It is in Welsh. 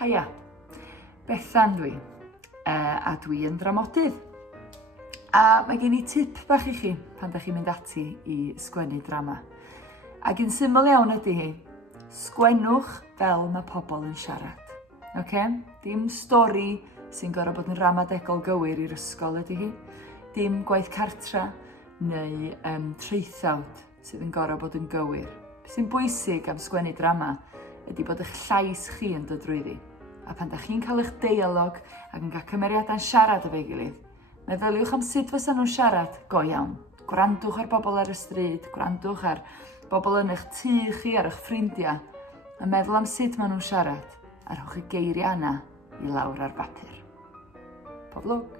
Haia, Bethan dwi, a dwi yn dramodydd. A mae gen I tip bach I chi pan da chi'n mynd ati I sgwennu drama. Ac yn syml iawn ydy hi, sgwennwch fel mae pobl yn siarad. Dim stori sy'n gorfod bod yn ramadegol gywir i'r ysgol ydy hi. Dim gwaith cartra neu traethawd sydd yn gorfod bod yn gywir. Be sy'n bwysig am sgwennu drama ydy bod eich llais chi yn dod drwyddi. A pan da chi'n cael eich deialog ac yn cael cymeriadau'n siarad efo'i gilydd, meddyliwch am sut fysa nhw'n siarad go iawn. Gwrandwch ar bobl ar y stryd, gwrandwch ar bobl yn eich tŷ chi, ar eich ffrindiau, a meddwl am sut maen nhw'n siarad, a rhowch y geiriau yna I lawr ar bapur. Pob lwc!